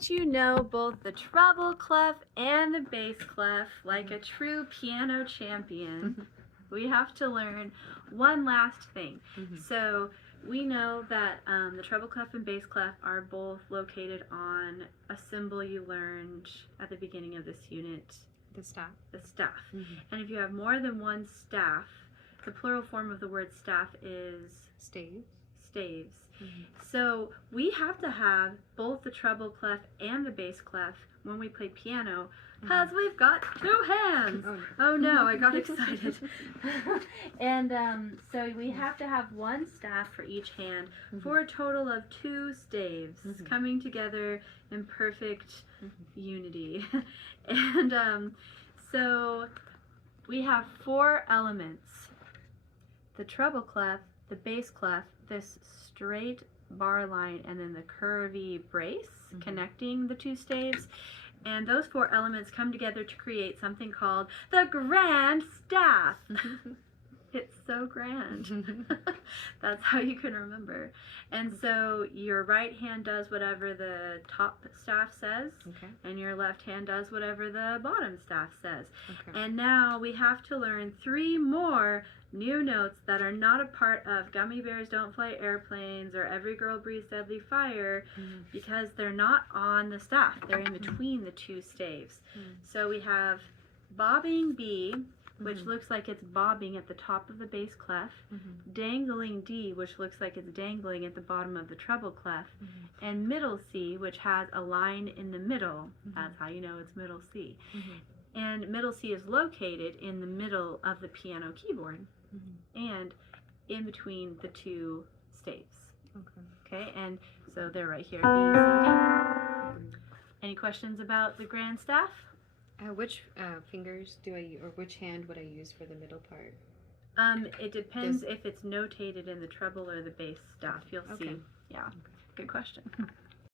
that you know both the treble clef and the bass clef like a true piano champion, we have to learn one last thing. So we know that the treble clef and bass clef are both located on a symbol you learned at the beginning of this unit. The staff. The staff. And if you have more than one staff, the plural form of the word staff is staves. Staves. So we have to have both the treble clef and the bass clef when we play piano because we've got two hands. Oh no, I got excited. And so we have to have one staff for each hand for a total of 2 staves coming together in perfect unity. And so we have 4 elements: the treble clef, the bass clef, this straight bar line, and then the curvy brace connecting the 2 staves. And those 4 elements come together to create something called the grand staff. It's so grand. That's how you can remember. And so your right hand does whatever the top staff says, and your left hand does whatever the bottom staff says. And now we have to learn 3 more new notes that are not a part of Gummy Bears Don't Fly Airplanes or Every Girl Breathes Deadly Fire because they're not on the staff. They're in between the 2 staves. So we have bobbing B, which looks like it's bobbing at the top of the bass clef, dangling D, which looks like it's dangling at the bottom of the treble clef, and middle C, which has a line in the middle. That's how you know it's middle C. And middle C is located in the middle of the piano keyboard and in between the 2 staves. Okay, and so they're right here, B, C, D. Any questions about the grand staff? Which fingers do I use, or which hand would I use for the middle part? It depends if it's notated in the treble or the bass staff. You'll see. Yeah, good question.